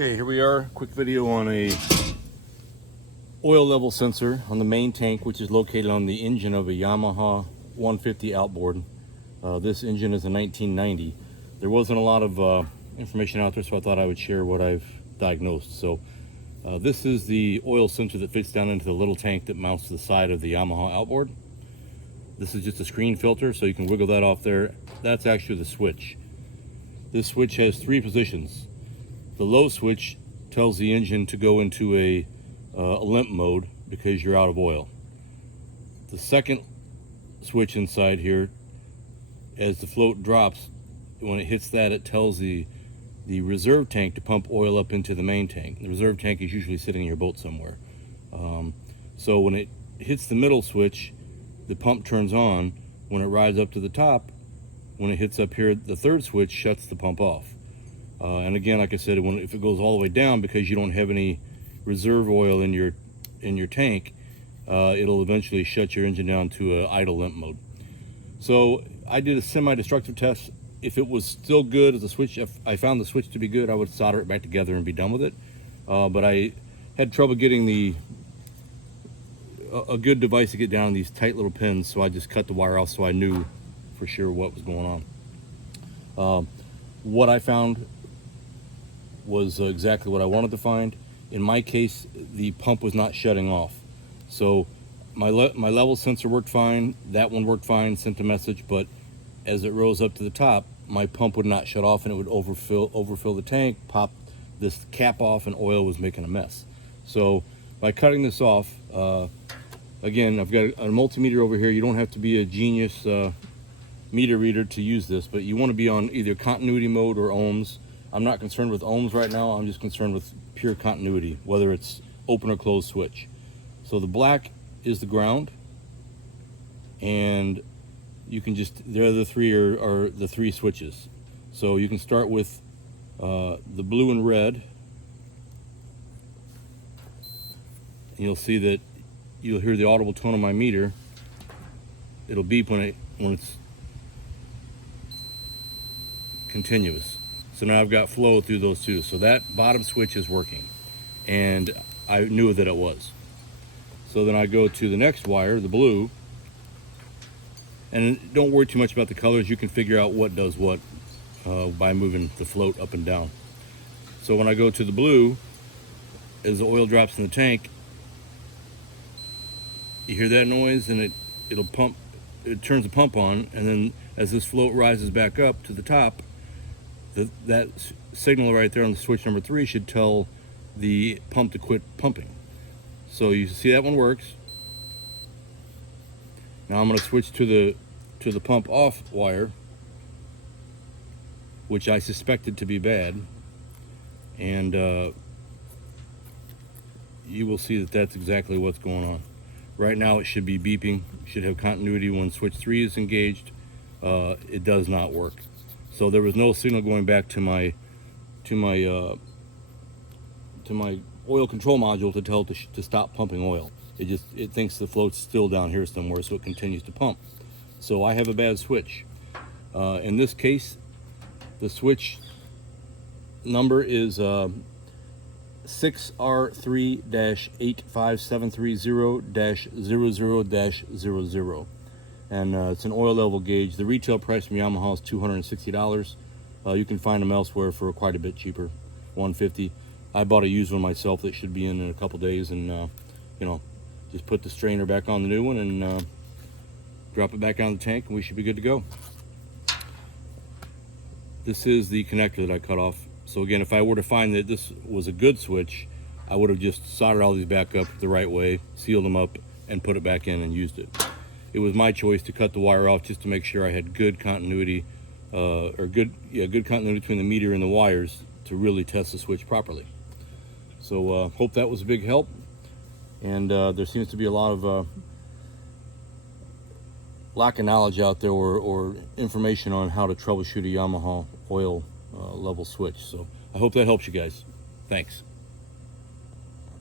Okay, here we are. Quick video on a oil level sensor on the main tank, which is located on the engine of a Yamaha 150 outboard. This engine is a 1990. There wasn't a lot of information out there, so I thought I would share what I've diagnosed. So this is the oil sensor that fits down into the little tank that mounts to the side of the Yamaha outboard. This is just a screen filter, so you can wiggle that off there. That's actually the switch. This switch has three positions. The low switch tells the engine to go into a limp mode because you're out of oil. The second switch inside here, as the float drops, when it hits that, it tells the reserve tank to pump oil up into the main tank. The reserve tank is usually sitting in your boat somewhere. So when it hits the middle switch, the pump turns on. When it rides up to the top, when it hits up here, the third switch shuts the pump off. And again, like I said, if it goes all the way down because you don't have any reserve oil in your tank, it'll eventually shut your engine down to an idle limp mode. So I did a semi-destructive test. If it was still good as a switch, if I found the switch to be good, I would solder it back together and be done with it. But I had trouble getting a good device to get down these tight little pins, so I just cut the wire off so I knew for sure what was going on. What I found was exactly what I wanted to find. In my case, the pump was not shutting off. So my level sensor worked fine, that one worked fine, sent a message, but as it rose up to the top, my pump would not shut off and it would overfill the tank, pop this cap off, and oil was making a mess. So by cutting this off, again, I've got a multimeter over here. You don't have to be a genius meter reader to use this, but you want to be on either continuity mode or ohms. I'm not concerned with ohms right now. I'm just concerned with pure continuity, whether it's open or closed switch. So the black is the ground, and you can just, there the three are the three switches. So you can start with the blue and red, and you'll see that you'll hear the audible tone of my meter. It'll beep when it's continuous. So now I've got flow through those two. So that bottom switch is working, and I knew that it was. So then I go to the next wire, the blue, and don't worry too much about the colors. You can figure out what does what by moving the float up and down. So when I go to the blue, as the oil drops in the tank, you hear that noise, and it'll pump. It turns the pump on, and then as this float rises back up to the top, that signal right there on the switch number 3 should tell the pump to quit pumping. So you see that one works. Now I'm going to switch to the pump off wire, which I suspected to be bad, and you will see that that's exactly what's going on. Right now it should be beeping, should have continuity when switch 3 is engaged. It does not work. So there was no signal going back to my oil control module to tell it to stop pumping oil. It thinks the float's still down here somewhere, so it continues to pump. So I have a bad switch. In this case, the switch number is 6R3-85730-00-00. And it's an oil level gauge. The retail price from Yamaha is $260. You can find them elsewhere for quite a bit cheaper, $150. I bought a used one myself that should be in a couple days, and you know, just put the strainer back on the new one and drop it back on the tank, and we should be good to go. This is the connector that I cut off. So again, if I were to find that this was a good switch, I would have just soldered all these back up the right way, sealed them up, and put it back in and used it. It was my choice to cut the wire off just to make sure I had good continuity, good continuity between the meter and the wires to really test the switch properly. So hope that was a big help. And there seems to be a lot of lack of knowledge out there, or information on how to troubleshoot a Yamaha oil level switch. So I hope that helps you guys. Thanks.